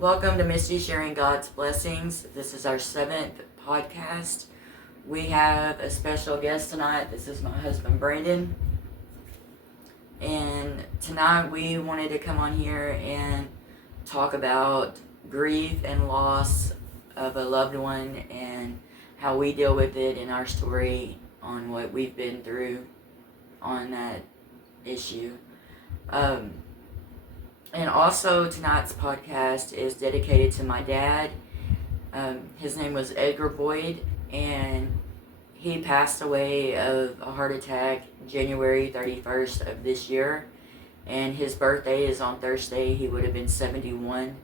Welcome to Misty Sharing God's Blessings. This is our 7th podcast. We have a special guest tonight. This is my husband, Brandon. And tonight we wanted to come on here and talk about grief and loss of a loved one and how we deal with it in our story on what we've been through on that issue. And also tonight's podcast is dedicated to my dad. His name was Edgar Boyd, and he passed away of a heart attack January 31st of this year. And his birthday is on Thursday. He would have been 71.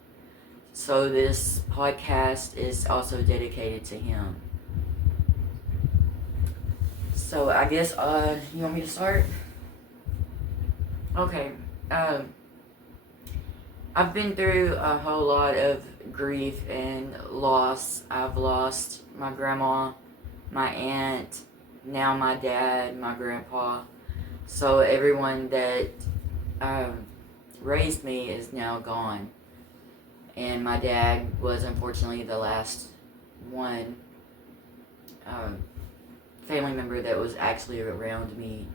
So this podcast is also dedicated to him. So I guess, you want me to start? Okay. I've been through a whole lot of grief and loss. I've lost my grandma, my aunt, now my dad, my grandpa. So everyone that raised me is now gone. And my dad was unfortunately the last one family member that was actually around me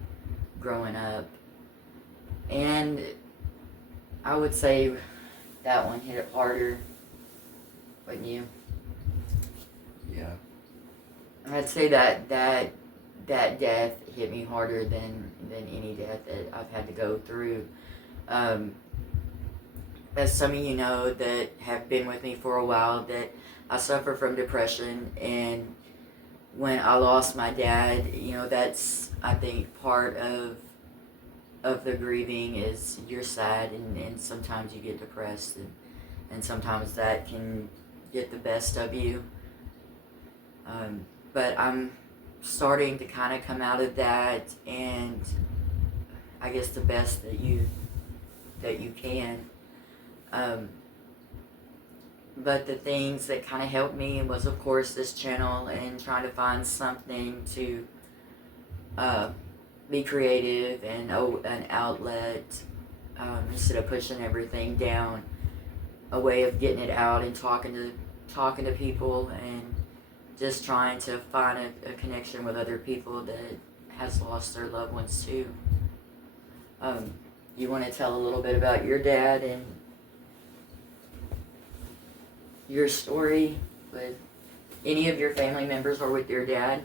growing up. And I would say that one hit it harder, wouldn't you? Yeah. I'd say that death hit me harder than any death that I've had to go through. As some of you know that have been with me for a while, that I suffer from depression, and when I lost my dad, that's, I think, part of the grieving is you're sad, and sometimes you get depressed, and sometimes that can get the best of you. But I'm starting to kind of come out of that, and I guess the best that you can. But the things that kind of helped me was, of course, this channel and trying to find something to be creative and an outlet, instead of pushing everything down, a way of getting it out and talking to people, and just trying to find a connection with other people that has lost their loved ones too. You want to tell a little bit about your dad and your story with any of your family members or with your dad?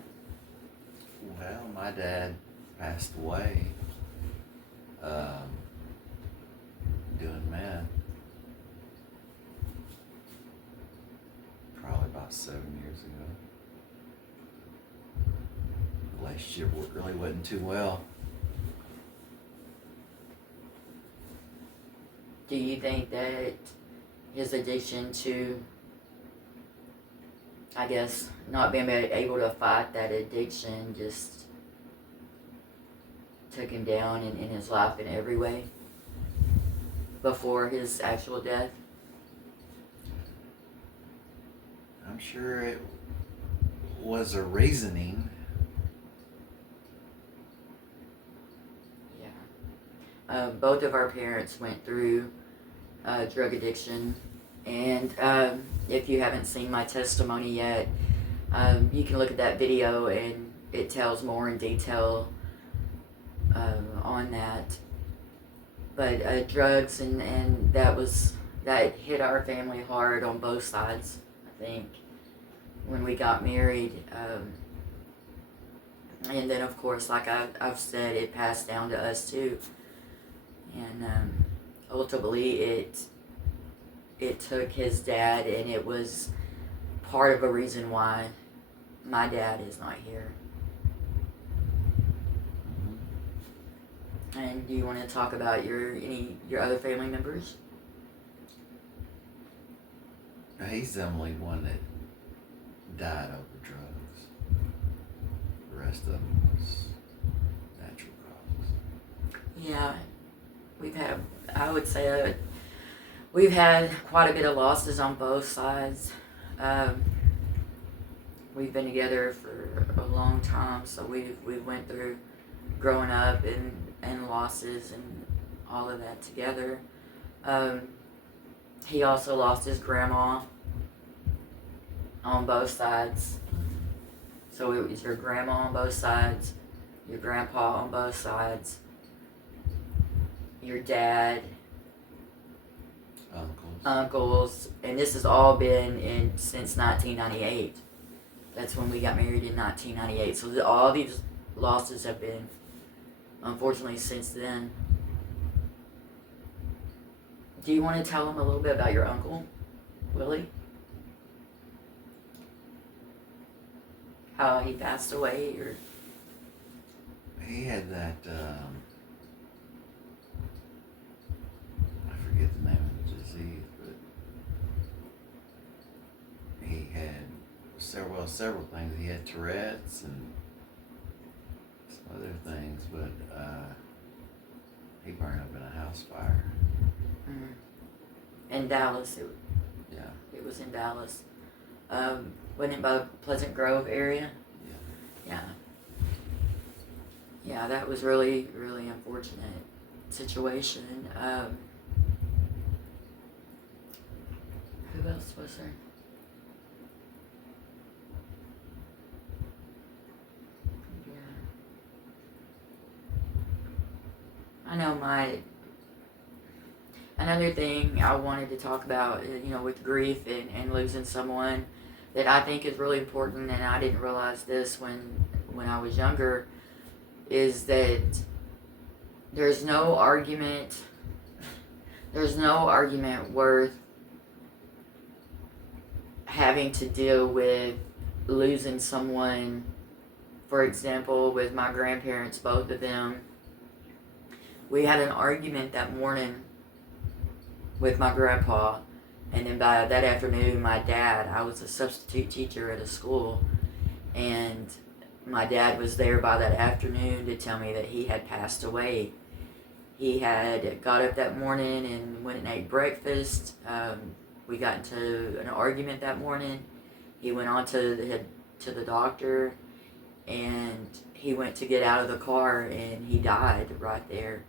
Well, my dad passed away doing meth probably about 7 years ago. The relationship really wasn't too well. Do you think that his addiction to, I guess, not being able to fight that addiction just took him down in his life in every way before his actual death? I'm sure it was a reasoning. Yeah. Both of our parents went through drug addiction, and if you haven't seen my testimony yet, you can look at that video, and it tells more in detail on that. But drugs and that hit our family hard on both sides, I think, when we got married. And then, of course, like I've said, it passed down to us too. And ultimately, it took his dad, and it was part of a reason why my dad is not here. And do you want to talk about your other family members? He's the only one that died over drugs. The rest of them was natural causes. Yeah, I would say we've had quite a bit of losses on both sides. We've been together for a long time, so we went through growing up and losses and all of that together. He also lost his grandma on both sides. So it was your grandma on both sides, your grandpa on both sides, your dad, uncles, and this has all been in since 1998. That's when we got married in 1998. So all these losses have been, unfortunately, since then. Do you want to tell them a little bit about your uncle, Willie? How he passed away, or He had that, I forget the name of the disease, but he had several things. He had Tourette's and some other things, but he burned up in a house fire. in Dallas. Yeah. It was in Dallas. Wasn't it by Pleasant Grove area? Yeah. Yeah, that was really, really unfortunate situation. Who else was there? Yeah. I know another thing I wanted to talk about, with grief and losing someone that I think is really important, and I didn't realize this when I was younger, is that there's no argument worth having to deal with losing someone. For example, with my grandparents, both of them, we had an argument that morning with my grandpa, and then by that afternoon, my dad, I was a substitute teacher at a school, and my dad was there by that afternoon to tell me that he had passed away. He had got up that morning and went and ate breakfast. We got into an argument that morning. He went on to the doctor, and he went to get out of the car, and he died right there.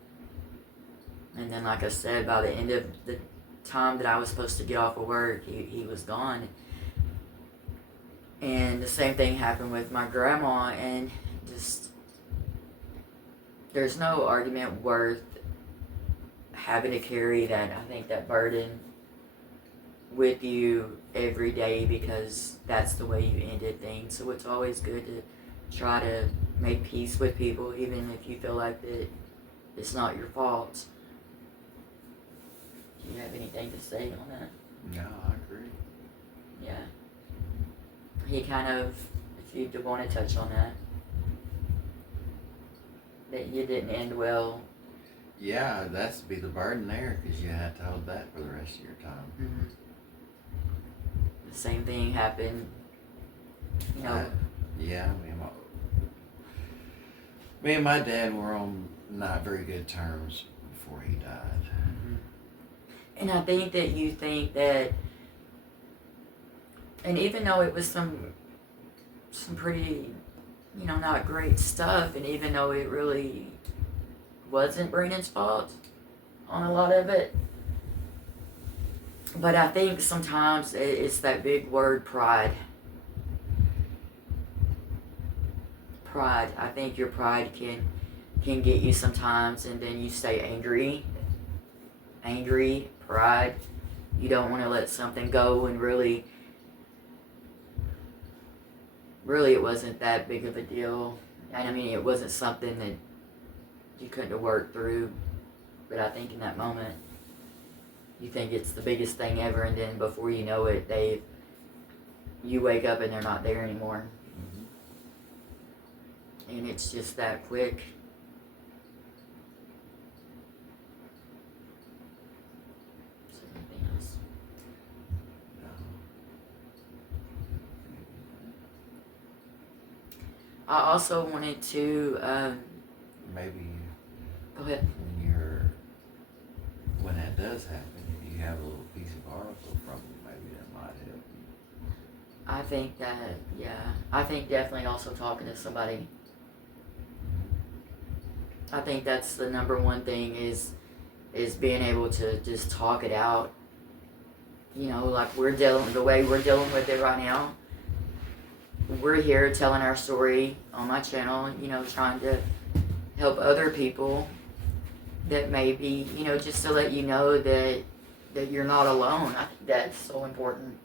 And then, like I said, by the end of the time that I was supposed to get off of work, he was gone. And the same thing happened with my grandma, and just, there's no argument worth having to carry that burden with you every day, because that's the way you ended things. So it's always good to try to make peace with people, even if you feel like that it's not your fault. Do you have anything to say on that? No, I agree. Yeah. He kind of, if you want to touch on that you didn't end well. Yeah, that's be the burden there, because you had to hold that for the rest of your time. Mm-hmm. The same thing happened, Yeah, me and my dad were on not very good terms before he died. Mm-hmm. And I think that you think that, and even though it was some pretty, not great stuff, and even though it really wasn't Brandon's fault on a lot of it, but I think sometimes it's that big word, pride. Pride. I think your pride can get you sometimes, and then you stay angry, pride. You don't want to let something go, and really it wasn't that big of a deal. And I mean, it wasn't something that you couldn't have worked through. But I think in that moment, you think it's the biggest thing ever, and then before you know it, you wake up and they're not there anymore. Mm-hmm. And it's just that quick. Is there anything else? I also wanted to, maybe go ahead. When that does happen, if you have a little piece of article from them, maybe that might help you. I think that, yeah. I think definitely also talking to somebody. I think that's the number one thing is being able to just talk it out You know, like the way we're dealing with it right now. We're here telling our story on my channel, you know, trying to help other people that maybe, you know, just to let you know that you're not alone. I think that's so important.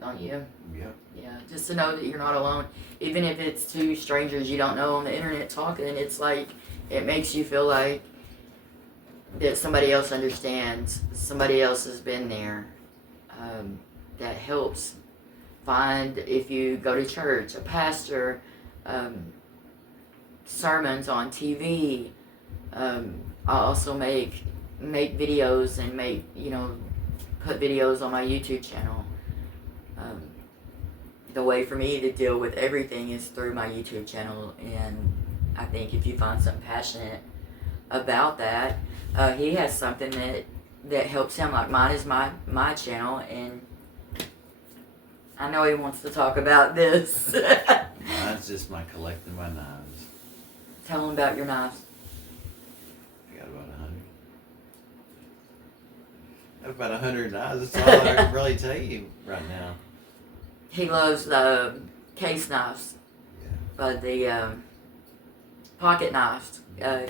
Don't you? Yep. Yeah, just to know that you're not alone. Even if it's two strangers you don't know on the internet talking, it's like, it makes you feel like that somebody else understands, somebody else has been there. That helps. Find, if you go to church, a pastor, sermons on TV. I also make videos and put videos on my YouTube channel. The way for me to deal with everything is through my YouTube channel, and I think if you find something passionate about that, he has something that helps him. Like mine is my channel, and I know he wants to talk about this. Mine's just my collecting my knives. Tell him about your knives. I got about 100. I have about 100 knives. That's all I can really tell you right now. He loves the case knives, Yeah. the pocket knives,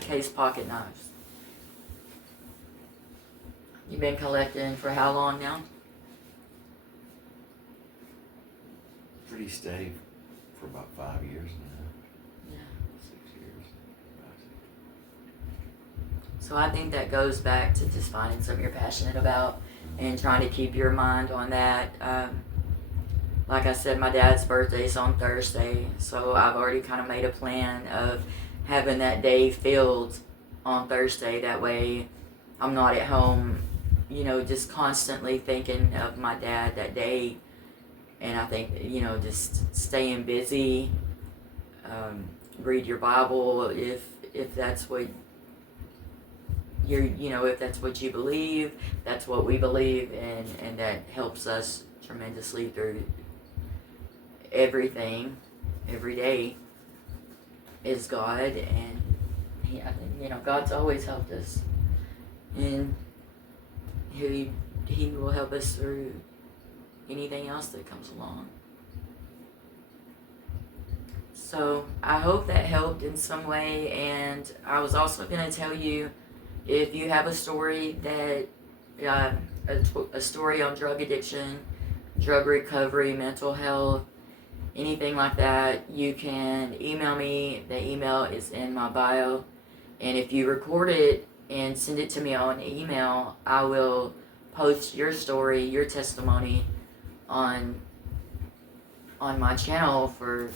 case pocket knives. You've been collecting for how long now? Pretty steady for about 5 years now. Yeah. 6 years. 5, 6. So I think that goes back to just finding something you're passionate about and trying to keep your mind on that. Like I said, my dad's birthday is on Thursday, so I've already kind of made a plan of having that day filled on Thursday. That way I'm not at home, you know, just constantly thinking of my dad that day. And I think, you know, just staying busy, read your Bible if that's what if that's what you believe, that's what we believe, and that helps us tremendously through everything. Every day is God, and I think, you know, God's always helped us, and he will help us through anything else that comes along. So I hope that helped in some way, and I was also going to tell you, if you have a story that a story on drug addiction, drug recovery, mental health, anything like that, you can email me. The email is in my bio, and if you record it and send it to me on email, I will post your story, your testimony on my channel for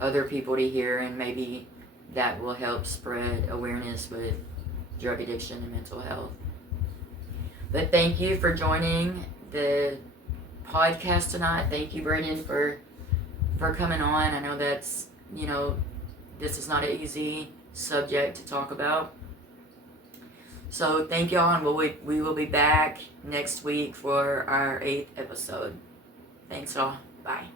other people to hear, and maybe that will help spread awareness with drug addiction and mental health. But thank you for joining the podcast tonight. Thank you, Brendan, for coming on. I know that's, you know, this is not an easy subject to talk about. So thank y'all, and we will be back next week for our 8th episode. Thanks all. Bye.